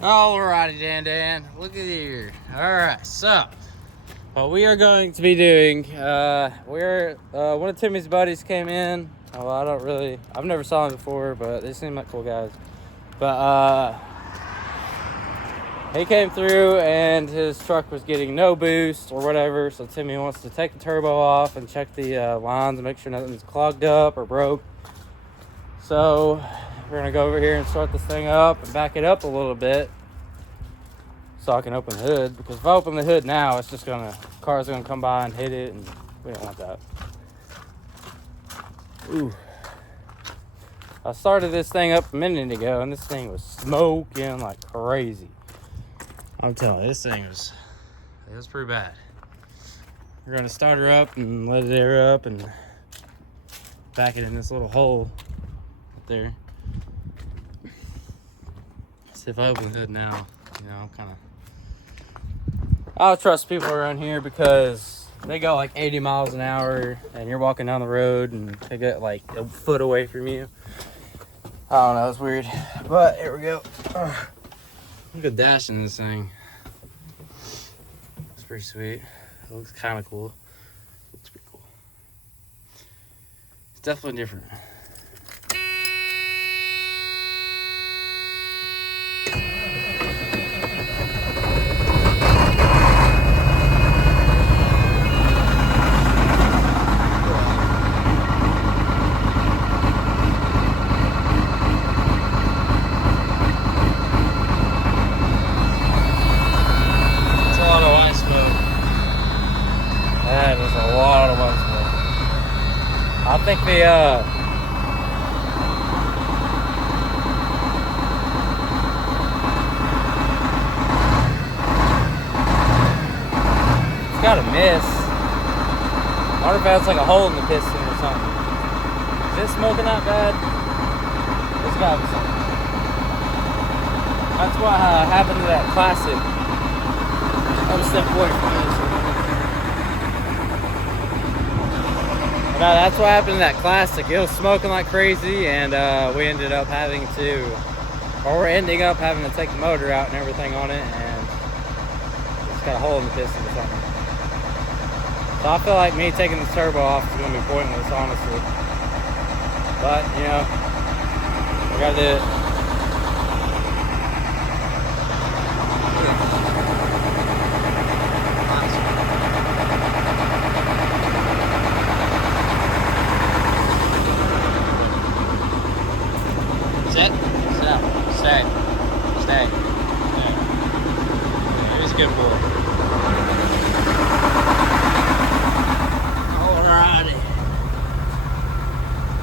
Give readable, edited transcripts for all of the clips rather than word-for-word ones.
Alrighty, Dan. Look at here. Alright, so what we are going to be doing, one of Timmy's buddies came in. I've never saw him before, but they seem like cool guys. But he came through and his truck was getting no boost or whatever. So Timmy wants to take the turbo off and check the lines and make sure nothing's clogged up or broke. So we're gonna go over here and start this thing up and back it up a little bit so I can open the hood, because if I open the hood now, it's just car's gonna come by and hit it, and we don't want that. Ooh. I started this thing up a minute ago and this thing was smoking like crazy. I'm telling you, it was pretty bad. We're gonna start her up and let it air up and back it in this little hole up there. See if I open the hood now, I don't trust people around here because they go like 80 miles an hour and you're walking down the road and they get like a foot away from you. I don't know, it's weird. But here we go. Look at dash in this thing. It's pretty sweet. It looks kind of cool. Looks pretty cool. It's definitely different. That is a lot of white smoke. I think it's got a miss. I wonder if that's like a hole in the piston or something. Is it smoking that bad? It's gotta be something. That's what happened to that classic. I'm a step away from this. No, that's what happened to that classic. It was smoking like crazy, and we're ending up having to take the motor out and everything on it, and it's got a hole in the piston or something. So I feel like me taking the turbo off is going to be pointless, honestly. But, we got to do it. Stay. He's a good boy. Alrighty.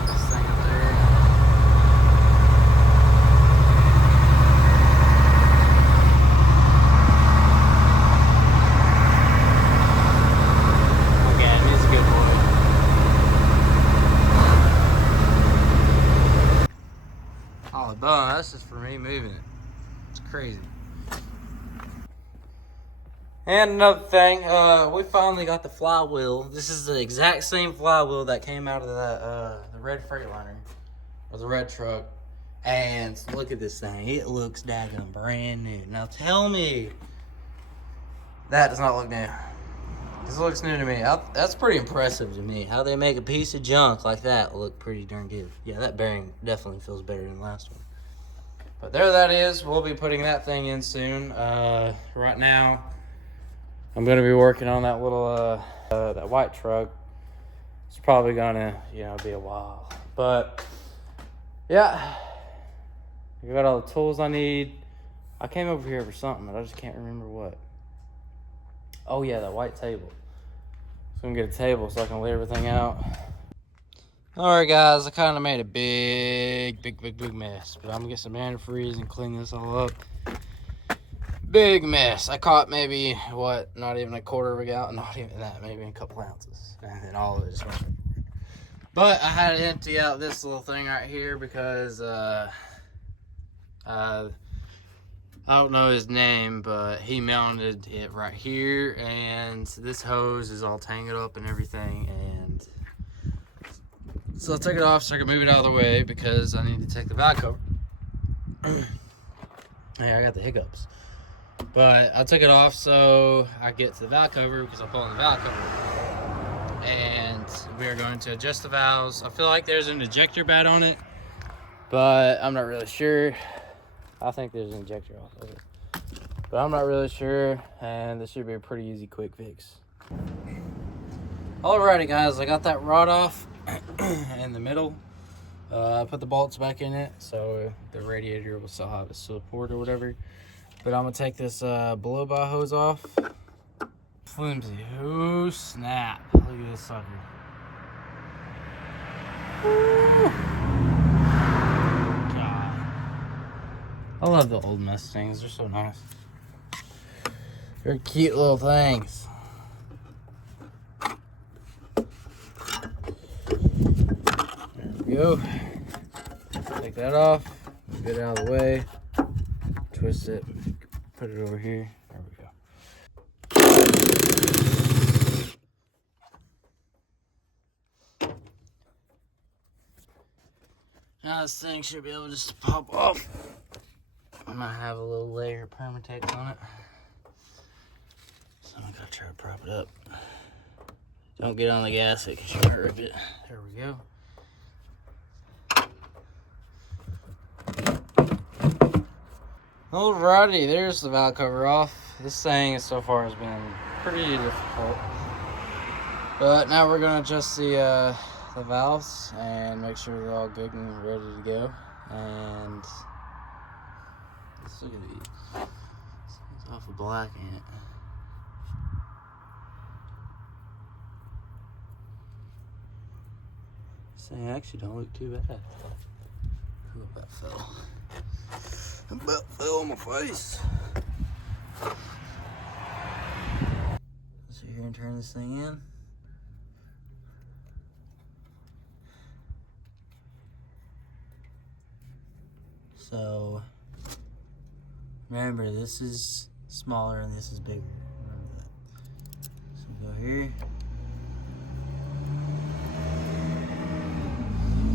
This thing up there. Okay, he's a good boy. Oh, the bum, that's just for me moving it. It's crazy. And another thing, we finally got the flywheel. This is the exact same flywheel that came out of the red Freightliner, or the red truck. And look at this thing. It looks daggone brand new. Now tell me that does not look new. This looks new to me. That's pretty impressive to me. How they make a piece of junk like that look pretty darn good. Yeah, that bearing definitely feels better than the last one. But there that is. We'll be putting that thing in soon. Right now, I'm going to be working on that little, that white truck. It's probably going to, be a while. But, yeah. I got all the tools I need. I came over here for something, but I just can't remember what. Oh, yeah, that white table. So I'm going to get a table so I can lay everything out. Alright guys, I kind of made a big mess, but I'm gonna get some antifreeze and clean this all up. Big mess. I caught maybe, not even a quarter of a gallon, not even that, maybe a couple ounces. And then all of it just went overboard. But I had to empty out this little thing right here because, I don't know his name, but he mounted it right here, and this hose is all tangled up and everything, and so I took it off so I could move it out of the way because I need to take the back over. Hey, I got the hiccups. But I took it off so I get to the valve cover because I'm pulling the valve cover. And we are going to adjust the valves. I feel like there's an ejector pad on it, but I'm not really sure. I think there's an ejector off of it, but I'm not really sure. And this should be a pretty easy, quick fix. Alrighty, guys, I got that rod off in the middle. I put the bolts back in it so the radiator will still have its support or whatever. But I'm gonna take this blow by hose off. Flimsy. Oh snap! Look at this sucker. Woo. God, I love the old Mustangs. They're so nice. They're cute little things. There we go. Take that off. Get it out of the way. Twist it. Put it over here. There we go. Now this thing should be able just to pop off. I'm gonna have a little layer of Permatex on it. So I'm gonna try to prop it up. Don't get on the gasket because you might rip it. There we go. Alrighty, there's the valve cover off. This thing so far has been pretty difficult. But now we're gonna adjust the valves and make sure they're all good and ready to go. And let's look at these. It's awful black, ain't it? This thing actually don't look too bad. I hope that fell. It about fell on my face. Let's sit here and turn this thing in. So remember, this is smaller and this is bigger. Remember that. So go here.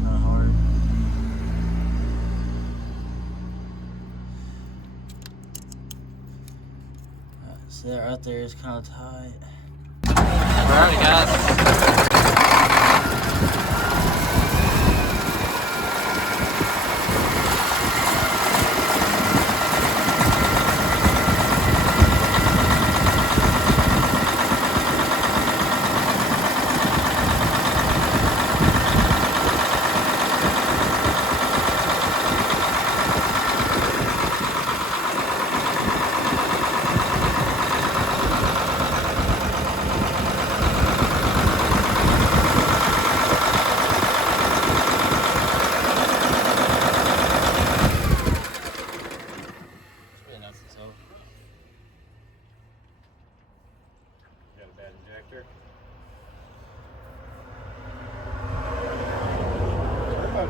Kind of hard. Alright, so that right there is kind of tight. Alright, guys.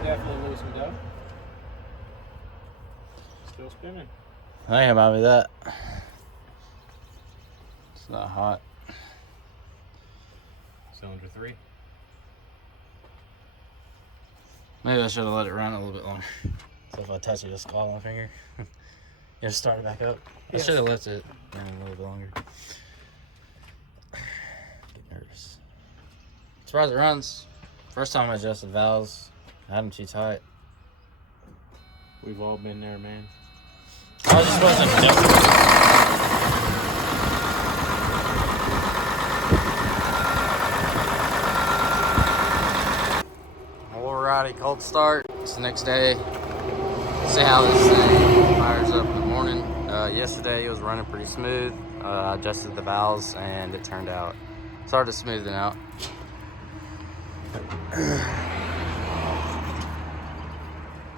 Definitely lose some dough. Still spinning. I ain't about me that. It's not hot. Cylinder 3. Maybe I should have let it run a little bit longer. So if I touch it, just call my finger. Just start it back up. Yes. I should have left it run a little bit longer. Get nervous. Surprised it runs. First time I adjusted valves, I had them too tight. We've all been there, man. I just wasn't desperate. Alrighty, cold start. It's the next day. See how this thing fires up in the morning. Yesterday it was running pretty smooth. I adjusted the valves and it turned out. Started smoothing out.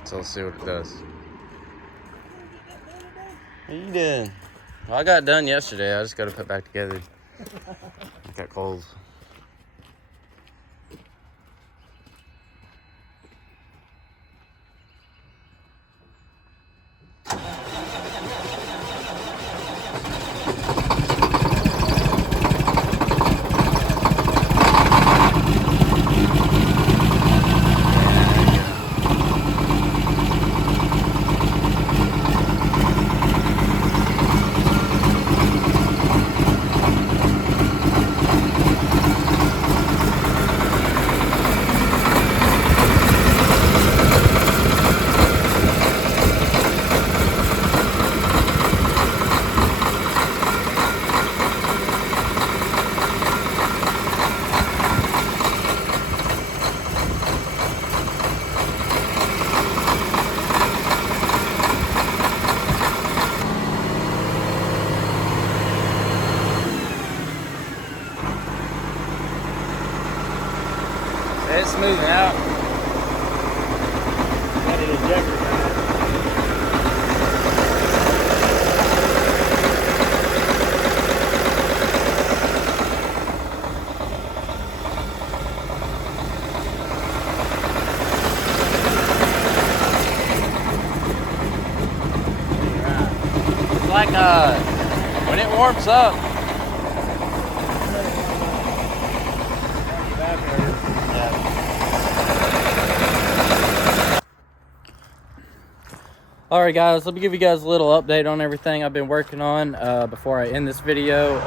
So let's see what it does. What are you doing? Well, I got it done yesterday. I just got to put it back together. It got cold. moving out. Got an ejector valve. It's like when it warms up. Alright guys, let me give you guys a little update on everything I've been working on before I end this video.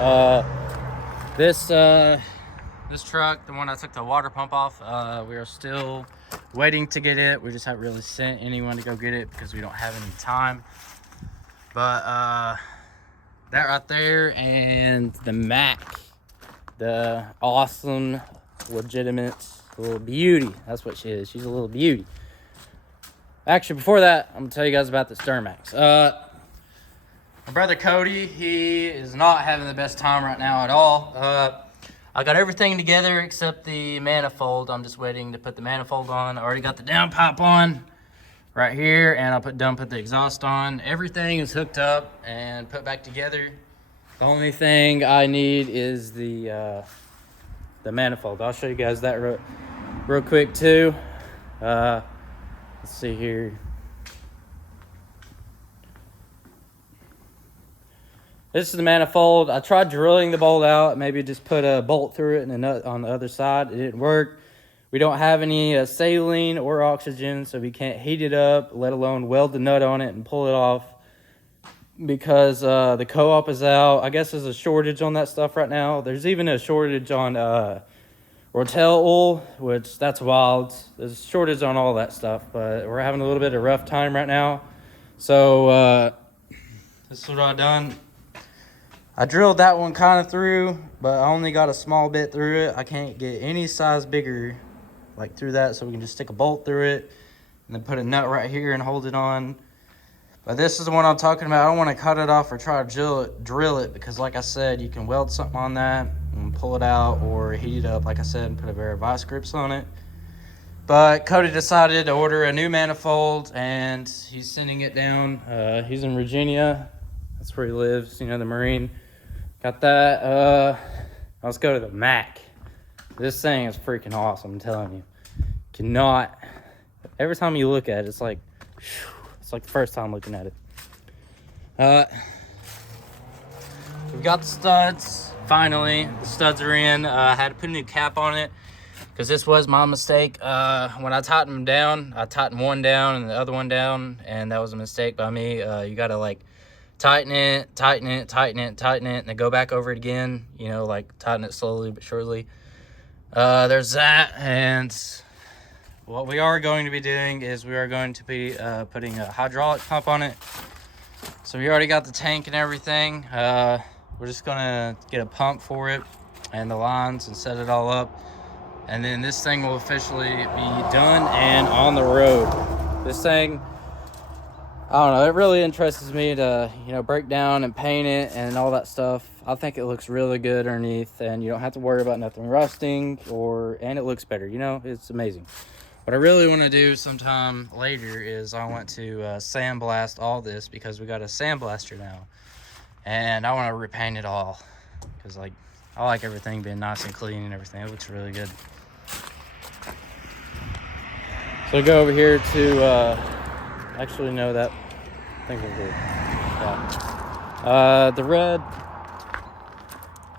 This truck, the one I took the water pump off, we are still waiting to get it. We just haven't really sent anyone to go get it because we don't have any time. But that right there, and the Mac, the awesome, legitimate little beauty. That's what she is. She's a little beauty. Actually, before that, I'm gonna tell you guys about the Sturmax. My brother Cody, he is not having the best time right now at all. I got everything together except the manifold. I'm just waiting to put the manifold on. I already got the downpipe on right here, and I put the exhaust on. Everything is hooked up and put back together. The only thing I need is the manifold. I'll show you guys that real quick too. Let's see here. This is the manifold. I tried drilling the bolt out, maybe just put a bolt through it and a nut on the other side. It didn't work. We don't have any saline or oxygen, so we can't heat it up, let alone weld the nut on it and pull it off, because the co-op is out. I guess there's a shortage on that stuff right now. There's even a shortage on Rotel oil, which that's wild. There's a shortage on all that stuff, but we're having a little bit of a rough time right now. So this is what I done. I drilled that one kind of through, but I only got a small bit through it. I can't get any size bigger like through that, so we can just stick a bolt through it and then put a nut right here and hold it on. But this is the one I'm talking about. I don't want to cut it off or try to drill it because, like I said, you can weld something on that and pull it out or heat it up, like I said, and put a pair of vice grips on it. But Cody decided to order a new manifold, and he's sending it down. He's in Virginia. That's where he lives, you know, the Marine. Got that. Let's go to the Mac. This thing is freaking awesome, I'm telling you. Cannot. Every time you look at it, it's like the first time looking at it. We've got the studs. Finally, the studs are in. I had to put a new cap on it because this was my mistake. When I tightened them down, I tightened one down and the other one down, and that was a mistake by me. You gotta like tighten it, and then go back over it again. You know, like tighten it slowly but surely. There's that, and what we are going to be doing is we are going to be putting a hydraulic pump on it. So we already got the tank and everything. We're just gonna get a pump for it and the lines and set it all up. And then this thing will officially be done and on the road. This thing, I don't know, it really interests me to, you know, break down and paint it and all that stuff. I think it looks really good underneath, and you don't have to worry about nothing rusting, and it looks better, you know, it's amazing. What I really want to do sometime later is I want to sandblast all this, because we got a sandblaster now, and I want to repaint it all, because like I like everything being nice and clean and everything. It looks really good. So go over here to actually no, that I think we're good. Yeah.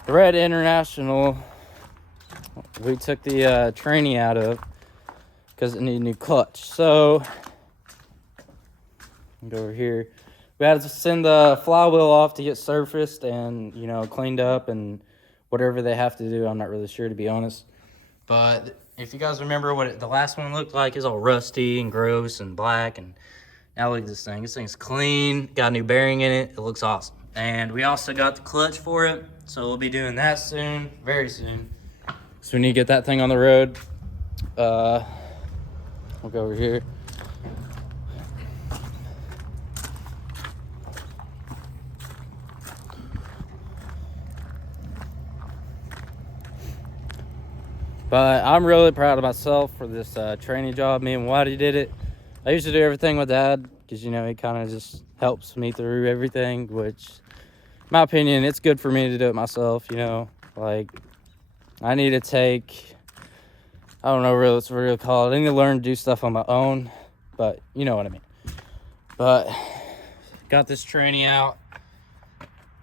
The red International, we took the tranny out of because it needed a new clutch. So go over here. We had to send the flywheel off to get surfaced and, you know, cleaned up and whatever they have to do. I'm not really sure, to be honest. But if you guys remember what the last one looked like, it's all rusty and gross and black. And now look at this thing. This thing's clean. Got a new bearing in it. It looks awesome. And we also got the clutch for it. So we'll be doing that soon, very soon. So we need to get that thing on the road. We'll go over here. But I'm really proud of myself for this training job. Me and Whitey did it. I used to do everything with Dad because, you know, he kind of just helps me through everything, which, in my opinion, it's good for me to do it myself, you know. Like, I need to take, I don't know really what's really called. I need to learn to do stuff on my own, but you know what I mean. But got this tranny out.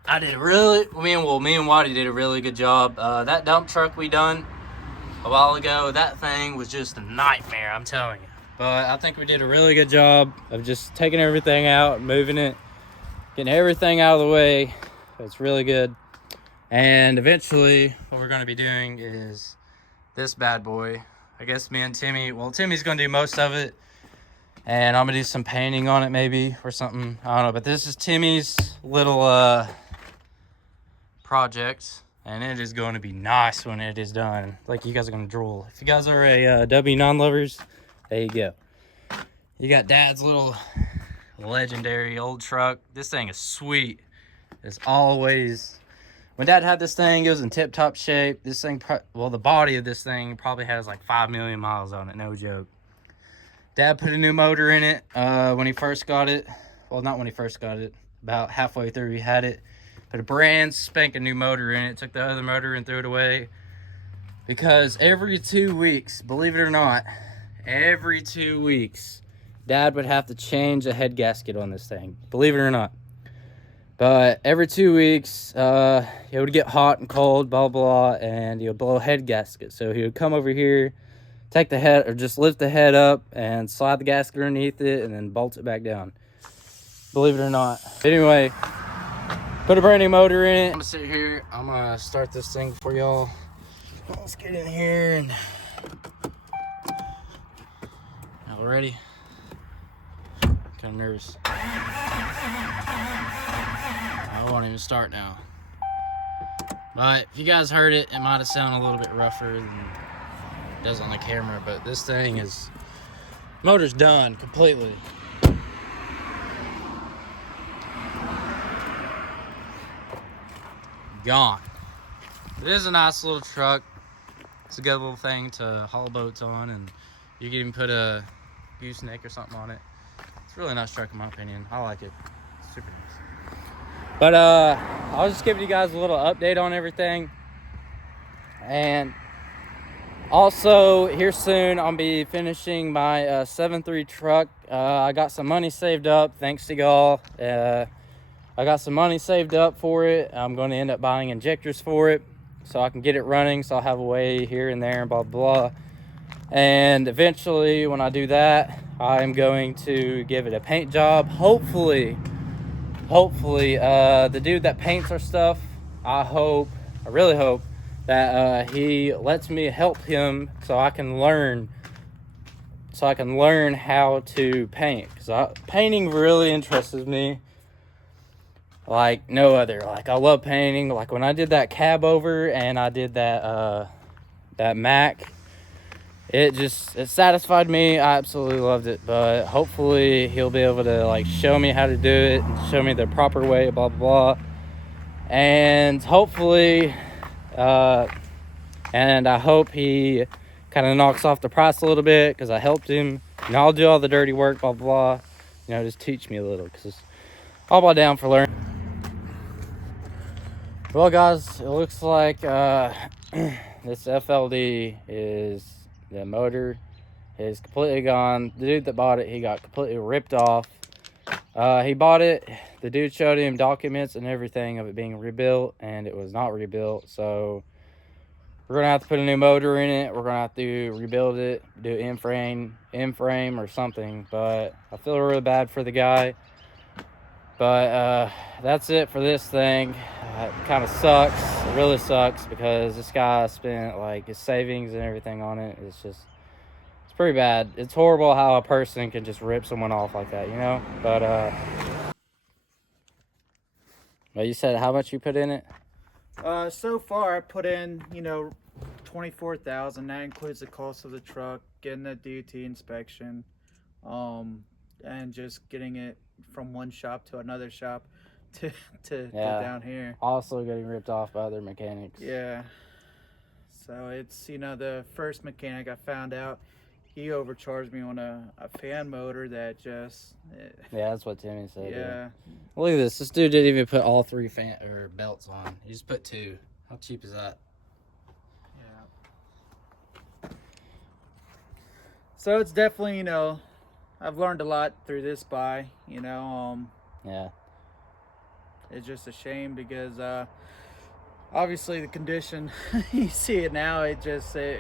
I did me and Whitey did a really good job. That dump truck we done a while ago, that thing was just a nightmare, I'm telling you. But I think we did a really good job of just taking everything out, moving it, getting everything out of the way. It's really good. And eventually what we're going to be doing is this bad boy. I guess me and Timmy, well, Timmy's going to do most of it, and I'm going to do some painting on it maybe or something. I don't know, but this is Timmy's little project, and it is going to be nice when it is done. Like, you guys are going to drool. If you guys are a W9 lovers, there you go. You got Dad's little legendary old truck. This thing is sweet. It's always, when Dad had this thing, it was in tip-top shape. This thing, well, the body of this thing probably has like 5 million miles on it, no joke. Dad put a new motor in it when he first got it. Well, not when he first got it. About halfway through, he had it. Put a brand spanking new motor in it. Took the other motor and threw it away. Because every 2 weeks, believe it or not, every 2 weeks, Dad would have to change a head gasket on this thing. Believe it or not. But every 2 weeks, it would get hot and cold, blah, blah, and he would blow a head gasket. So he would come over here, take the head, or just lift the head up and slide the gasket underneath it and then bolt it back down. Believe it or not. Anyway, put a brand new motor in it. I'm gonna sit here. I'm gonna start this thing for y'all. Let's get in here and y'all ready? Kind of nervous. I won't even start now. But if you guys heard it, it might have sounded a little bit rougher than it does on the camera. But this thing is, motor's done completely. Gone. It is a nice little truck. It's a good little thing to haul boats on, and you can even put a gooseneck or something on it. It's a really nice truck in my opinion. I like it. It's super nice. But I was just giving you guys a little update on everything. And also here soon I'll be finishing my 7.3 truck. I got some money saved up thanks to y'all. I got some money saved up for it. I'm going to end up buying injectors for it so I can get it running, so I'll have a way here and there and blah, blah. And eventually, when I do that, I'm going to give it a paint job. Hopefully, the dude that paints our stuff, I really hope that he lets me help him so I can learn how to paint. Because painting really interests me like no other. Like, I love painting. Like, when I did that cab over and I did that Mac, it satisfied me. I absolutely loved it. But hopefully he'll be able to like show me how to do it and show me the proper way, blah, blah, blah. And hopefully and I hope he kind of knocks off the price a little bit, because I helped him, and I'll do all the dirty work, blah, blah, blah. You know, just teach me a little, because it's all about down for learning. Well, guys, it looks like this FLD the motor is completely gone. The dude that bought it, he got completely ripped off. He bought it. The dude showed him documents and everything of it being rebuilt, and it was not rebuilt. So we're gonna have to put a new motor in it. We're gonna have to rebuild it, do in-frame or something. But I feel really bad for the guy. But that's it for this thing. It kind of sucks. It really sucks, because this guy spent like his savings and everything on it. It's pretty bad. It's horrible how a person can just rip someone off like that, you know? But you said how much you put in it? So far I put in, $24,000. That includes the cost of the truck, getting the DOT inspection, and just getting it from one shop to another shop to down here. Also getting ripped off by other mechanics. Yeah. So it's, the first mechanic I found out, he overcharged me on a fan motor that just, Yeah, that's what Timmy said. yeah. Look at this. This dude didn't even put all 3 fan or belts on. He just put 2. How cheap is that? Yeah. So it's definitely, I've learned a lot through this buy, Yeah. It's just a shame because obviously the condition, you see it now, it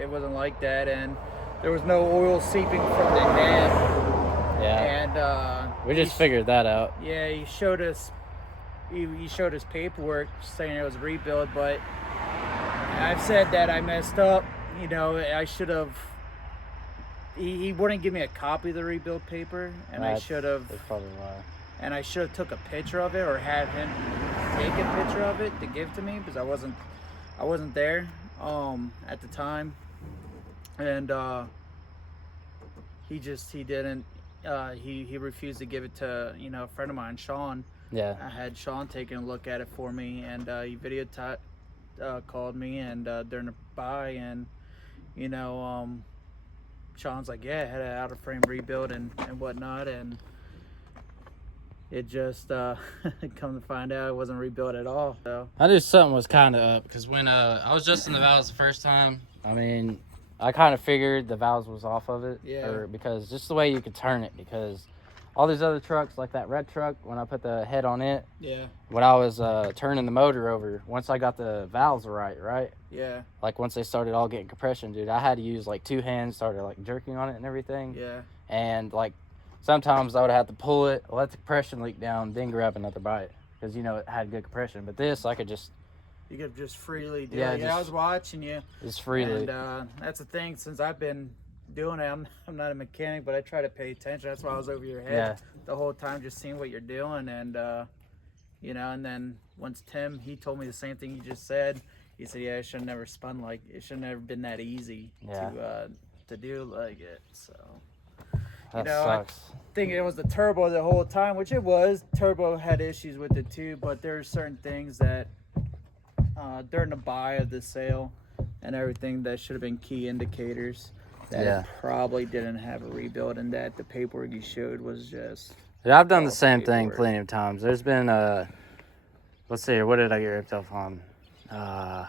wasn't like that, and there was no oil seeping from the head. Yeah. And We just figured that out. yeah, he showed us paperwork saying it was a rebuild, but I've said that I messed up. I should have. He wouldn't give me a copy of the rebuild paper, and I should have. That's probably why. And I should have took a picture of it or had him take a picture of it to give to me because I wasn't there at the time, and he didn't. He refused to give it to a friend of mine, Sean. Yeah. I had Sean taking a look at it for me, and he called me and during the buy, and Sean's like, yeah, I had an out of frame rebuild and whatnot, and it just come to find out it wasn't rebuilt at all. So I knew something was kind of up because when I was adjusting the valves the first time, I mean, I kind of figured the valves was off of it. Yeah. Or because just the way you could turn it, because all these other trucks, like that red truck, when I put the head on it, yeah, when I was turning the motor over, once I got the valves right, yeah, like once they started all getting compression, dude, I had to use like 2 hands, started like jerking on it and everything. yeah, And like sometimes I would have to pull it, let the compression leak down, then grab another bite because it had good compression. But this, I could just freely do Yeah, it. I was watching you. just freely. And that's the thing. Since I've been doing it, I'm not a mechanic, but I try to pay attention. That's why I was over your head the whole time, just seeing what you're doing. And and then once Tim, he told me the same thing you just said. He said, "Yeah, it should have never spun like it should have never been that easy to do like it." So That I sucks. think it was the turbo the whole time, which it was. Turbo had issues with it too, but there are certain things that during the buy of the sale and everything that should have been key indicators that it probably didn't have a rebuild, and that the paperwork you showed was just. Yeah, I've done the same thing paperwork. plenty of times. There's been let's see, what did I get ripped off on? I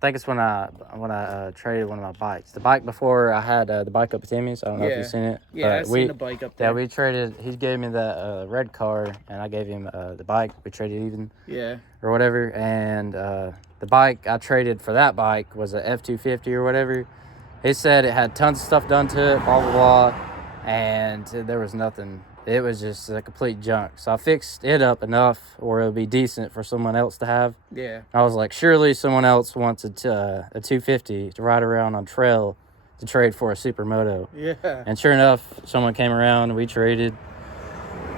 think it's when I traded one of my bikes. The bike before I had the bike up at Timmy's. I don't know if you've seen it. Yeah, but I've seen the bike up there. Yeah, we traded. He gave me the red car, and I gave him the bike. We traded even. Yeah. Or whatever. And the bike I traded for that bike was a F250 or whatever. He said it had tons of stuff done to it, blah blah blah, and there was nothing. It was just a complete junk. So I fixed it up enough where it would be decent for someone else to have. Yeah. I was like, surely someone else wants a 250 to ride around on trail to trade for a supermoto. Yeah. And sure enough, someone came around and we traded.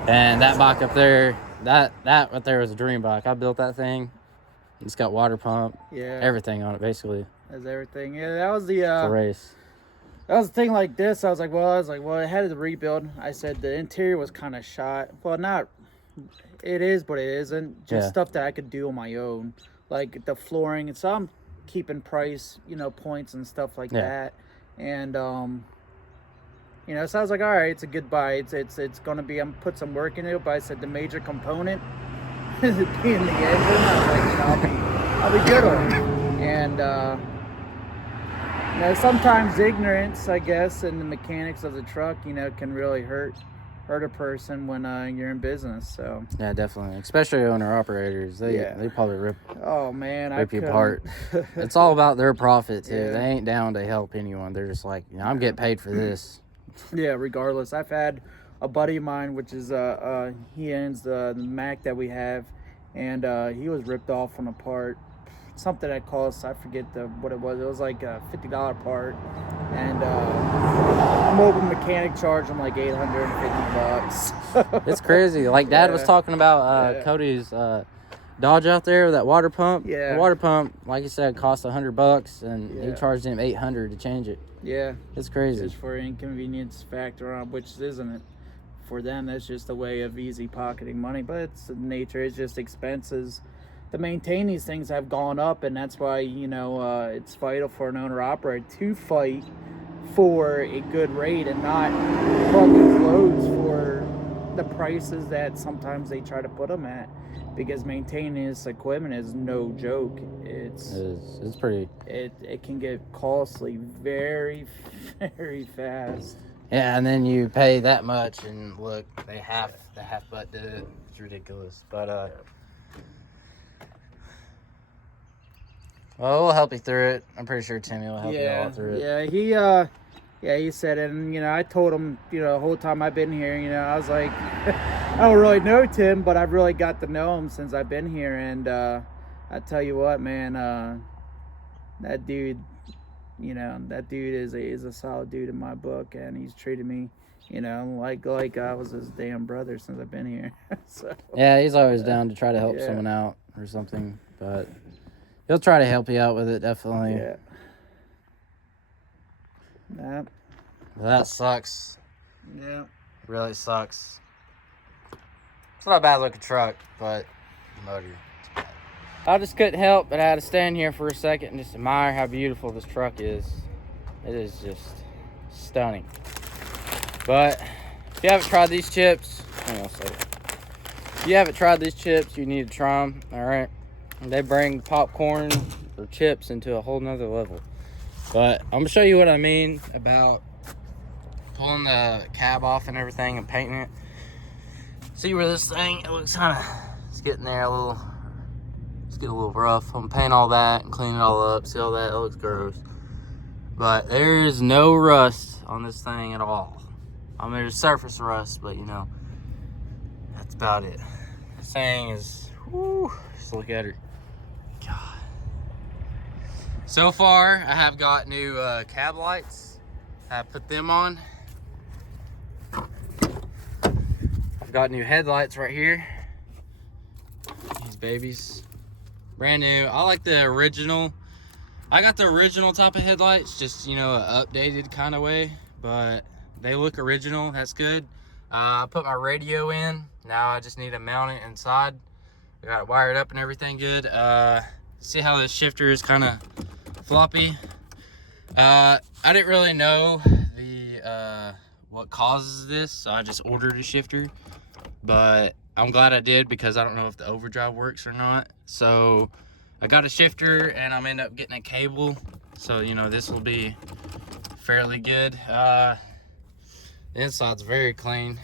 And that bike up there, that right there was a dream bike. I built that thing. It's got water pump, everything on it basically. That's everything. Yeah, that was the It's a race. That was the thing like this. I was like, well, it had the rebuild. I said the interior was kind of shot. Well, not, it is, but it isn't. Just stuff that I could do on my own, like the flooring. And so I'm keeping price, points and stuff like that. And so I was like, all right, it's a good buy. It's gonna be. I'm put some work into it. But I said the major component being the engine. I was like, I'll be good on it. And sometimes ignorance, I guess, in the mechanics of the truck, can really hurt a person when you're in business. So Yeah, definitely. Especially owner operators. They probably rip you apart. It's all about their profit too. Yeah. They ain't down to help anyone. They're just like, I'm getting paid for this. Yeah, regardless. I've had a buddy of mine, which is he owns the Mac that we have, and he was ripped off on a part. Something that cost, I forget what it was. It was like a $50 part, and mobile mechanic charged him like $850. It's crazy. Like Dad was talking about Cody's Dodge out there, that water pump. Yeah. The water pump, like you said, cost $100, and he Yeah. charged him $800 to change it. Yeah, It's crazy. just for inconvenience factor on, which isn't it. For them, that's just a way of easy pocketing money. But it's the nature. It's just expenses to maintain these things have gone up, and that's why, you know, it's vital for an owner operator to fight for a good rate and not plug these loads for the prices that sometimes they try to put them at, because maintaining this equipment is no joke. It's pretty. It can get costly very, very fast. Yeah, and then you pay that much, and look, they half butt did it. It's ridiculous. But well, we'll help you through it. I'm pretty sure Timmy will help you all through it. He said it, and you know, I told him, you know, the whole time I've been here, you know, I was like, I don't really know Tim, but I've really got to know him since I've been here, and I tell you what, man, that dude, you know, that dude is a solid dude in my book, and he's treated me, you know, like I was his damn brother since I've been here. So yeah, he's always down to try to help someone out or something, but he'll try to help you out with it, definitely. Yeah. Yeah. That sucks. Yeah. Really sucks. It's not a bad looking truck, but the motor. I just couldn't help but I had to stand here for a second and just admire how beautiful this truck is. It is just stunning. But if you haven't tried these chips, hang on a second. If you haven't tried these chips, you need to try them. All right, and they bring popcorn or chips into a whole nother level. But I'm gonna show you what I mean about pulling the cab off and everything and painting it. See where this thing, it looks kind of, it's getting there a little. It's getting a little rough. I'm painting all that and cleaning it all up. See all that? It looks gross. But there is no rust on this thing at all. I mean, there's surface rust, but you know, that's about it. This thing is, whoo, just look at her. God. So far, I have got new cab lights. I put them on. I've got new headlights right here. These babies. Brand new. I like the original. I got the original type of headlights, just, you know, an updated kind of way, but they look original. That's good. I put my radio in. Now I just need to mount it inside. I got it wired up and everything good. See how this shifter is kind of floppy. I didn't really know the what causes this, so I just ordered a shifter, but I'm glad I did because I don't know if the overdrive works or not. So I got a shifter and I'm end up getting a cable. So, you know, this will be fairly good. The inside's very clean.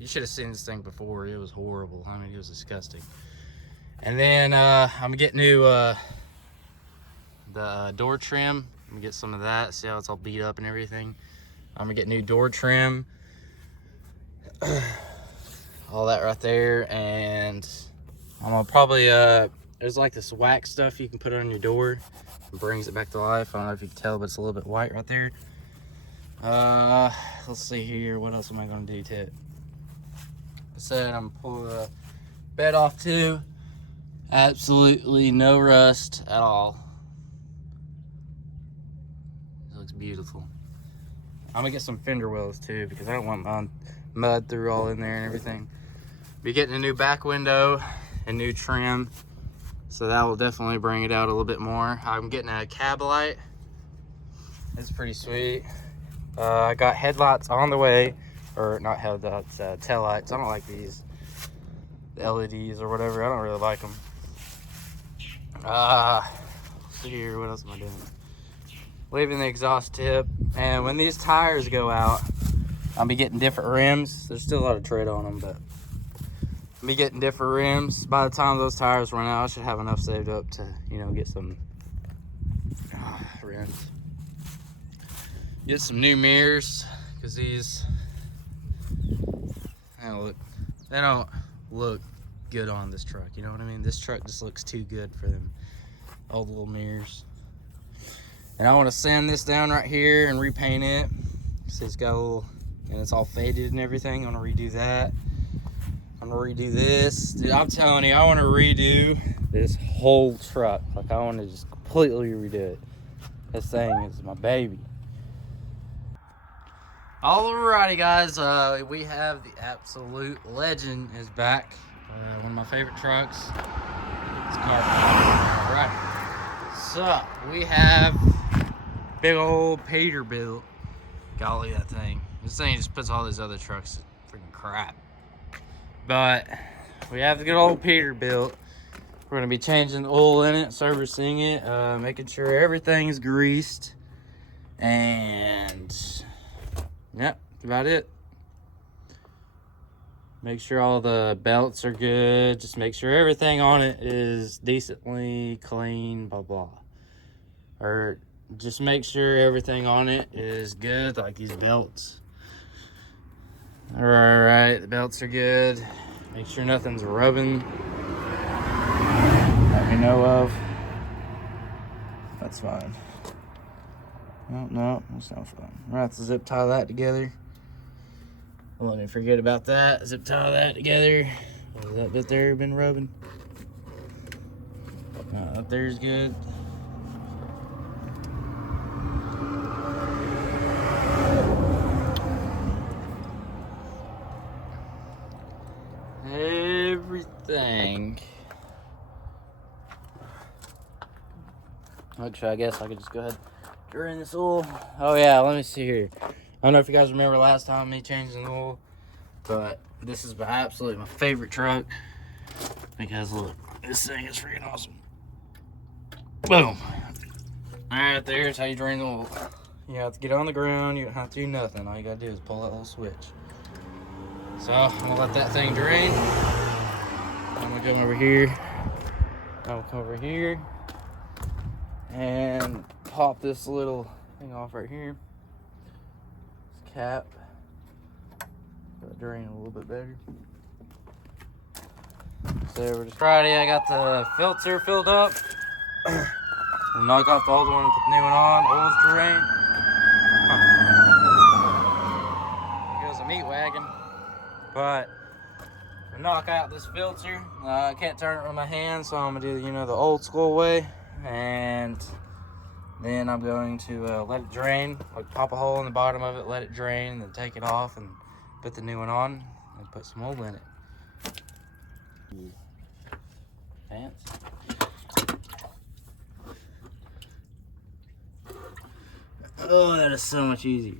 You should have seen this thing before. It was horrible. I mean, it was disgusting. And then I'm getting new the door trim. I'm gonna get some of that. See how it's all beat up and everything. I'm gonna get new door trim. All that right there, and I'm gonna probably there's like this wax stuff you can put on your door. It brings it back to life. I don't know if you can tell, but it's a little bit white right there. Let's see here. What else am I gonna do to it? I said I'm gonna pull the bed off too. Absolutely no rust at all. It looks beautiful. I'm gonna get some fender wells too because I don't want my mud through all in there and everything. Be getting a new back window and new trim, so that will definitely bring it out a little bit more. I'm getting a cab light. It's pretty sweet. I got headlights on the way, or not headlights, tail lights. I don't like these, the LEDs or whatever. I don't really like them. Let's see here, what else am I doing? Leaving the exhaust tip, and when these tires go out, I'll be getting different rims. There's still a lot of tread on them, but I'll be getting different rims. By the time those tires run out, I should have enough saved up to, you know, get some rims. Get some new mirrors, because these, they don't look good on this truck. You know what I mean? This truck just looks too good for them old little mirrors. And I want to sand this down right here and repaint it. See, it's got a little, and it's all faded and everything. I want to redo that. I'm gonna redo this. Dude, I'm telling you, I want to redo this whole truck. Like, I want to just completely redo it. This thing is my baby. Alrighty, guys. We have the absolute legend is back. One of my favorite trucks. It's carburetor. All right. So we have big old Peterbilt. Golly, that thing. This thing just puts all these other trucks to freaking crap. But we have the good old Peterbilt. We're gonna be changing the oil in it, servicing it, making sure everything's greased, and yep, that's about it. Make sure all the belts are good. Just make sure everything on it is decently clean, blah blah. Or just make sure everything on it is good, like these belts. All right, the belts are good. Make sure nothing's rubbing that we know of. That's fine. No, that's not fine. We're gonna have to zip tie that together. Let me forget about that. Zip tie that together. Has that bit there been rubbing? Up there's good. Everything. Actually, I guess I could just go ahead and drain this oil. Oh yeah, let me see here. I don't know if you guys remember last time me changing the oil, but this is absolutely my favorite truck because look, this thing is freaking awesome. Boom. Alright, there's how you drain the oil. You have to get on the ground, you don't have to do nothing. All you gotta do is pull that little switch. So I'm gonna let that thing drain. I'm gonna come over here. I'm gonna come over here and pop this little thing off right here. This cap. Gotta drain a little bit better. So we're just Friday. I got the filter filled up. Knock off the old one and put the new one on. Oil's drained. Here goes a meat wagon. But to knock out this filter, I can't turn it with my hand, so I'm gonna do the old school way, and then I'm going to let it drain. Like pop a hole in the bottom of it, let it drain, and then take it off and put the new one on and put some oil in it. Pants. Oh, that is so much easier.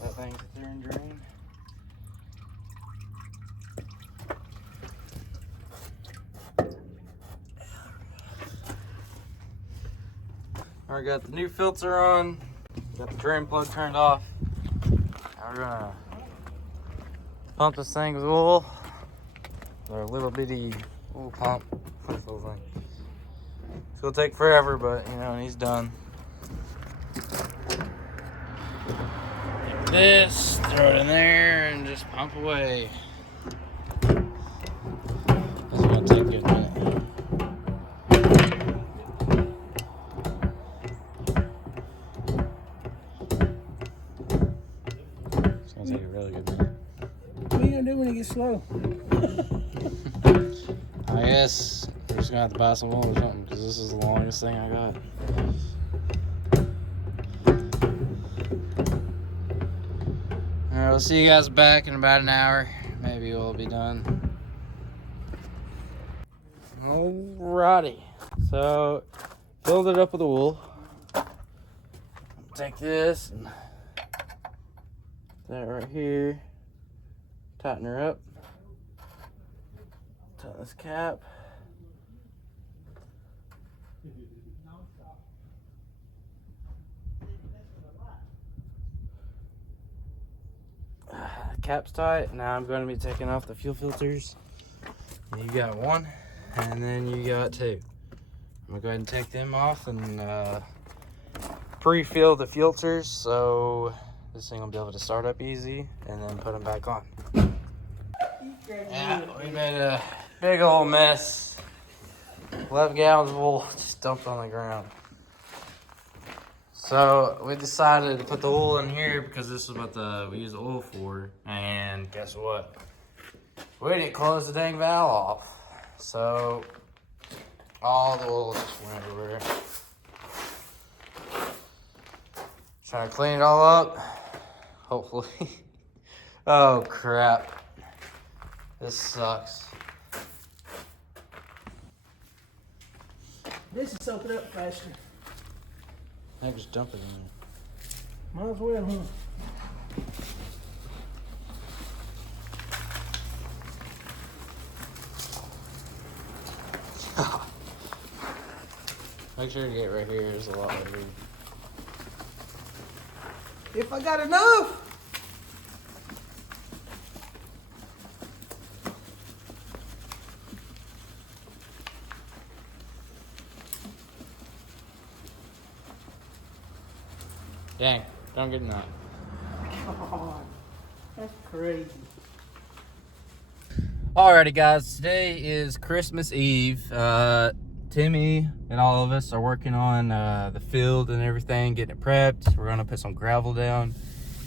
That thing's there and drain. Alright, got the new filter on. Got the drain plug turned off. Now we're gonna pump this thing with oil. Our little bitty oil pump. This little thing. It's gonna take forever, but and he's done. Take this, throw it in there, and just pump away. This is gonna take a good minute. It's gonna take a really good minute. What are you gonna do when it gets slow? I guess we're just gonna have to buy some oil or something because this is the longest thing I got. Alright, we'll see you guys back in about an hour. Maybe we'll be done. Alrighty. So, filled it up with oil. Take this and that right here. Tighten her up. Tighten this cap. Cap's tight. Now I'm going to be taking off the fuel filters. You got one, and then you got two. I'm going to go ahead and take them off and pre-fill the filters so this thing will be able to start up easy, and then put them back on. Yeah, we made a big old mess. 11 gallons of oil just dumped on the ground. So we decided to put the oil in here because this is what we use the oil for. And guess what? We didn't close the dang valve off. So all the oil just went everywhere. Trying to clean it all up. Hopefully. Oh crap. This sucks. This is soak it up faster. I just dump it in there. Might as well, huh? Make sure to get right here. There's a lot right here. If I got enough. Dang, don't get none. God, that's crazy. Alrighty guys, today is Christmas Eve. Timmy and all of us are working on the field and everything, getting it prepped. We're gonna put some gravel down.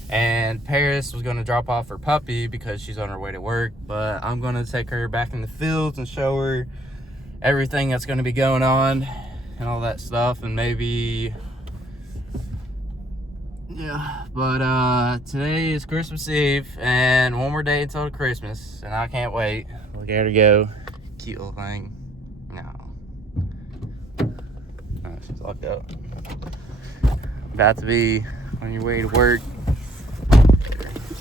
And Paris was gonna drop off her puppy because she's on her way to work, but I'm gonna take her back in the fields and show her everything that's gonna be going on and all that stuff, and maybe, yeah, but today is Christmas Eve and one more day until Christmas, and I can't wait. Look at her go. Cute little thing. No. Oh, she's locked up. About to be on your way to work.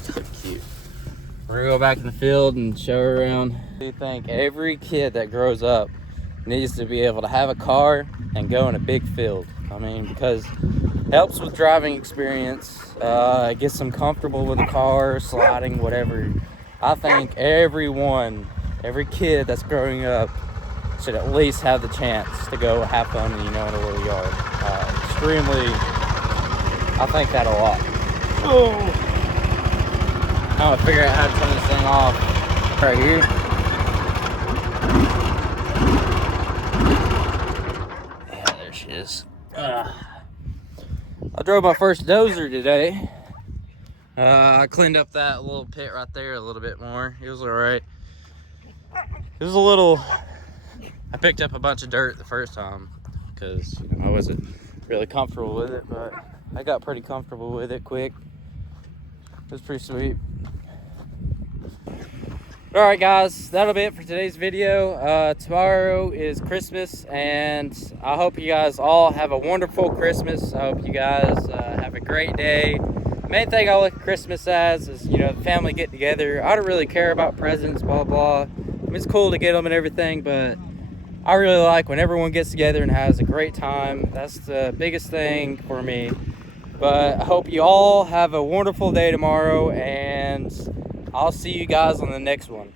So cute. We're gonna go back in the field and show her around. I think every kid that grows up needs to be able to have a car and go in a big field. I mean, because it helps with driving experience, gets them comfortable with the car, sliding, whatever. I think every kid that's growing up should at least have the chance to go have fun, in a little yard. I think that a lot. Oh. I'm gonna figure out how to turn this thing off right here. Yeah, there she is. I drove my first dozer today. I cleaned up that little pit right there a little bit more. It was all right. It was a little, I picked up a bunch of dirt the first time because I wasn't really comfortable with it, but I got pretty comfortable with it quick. It was pretty sweet. All right, guys, that'll be it for today's video. Tomorrow is Christmas, and I hope you guys all have a wonderful Christmas. I hope you guys have a great day. Main thing I look at Christmas as is, the family get together. I don't really care about presents, blah, blah. I mean, it's cool to get them and everything, but I really like when everyone gets together and has a great time. That's the biggest thing for me. But I hope you all have a wonderful day tomorrow, and I'll see you guys on the next one.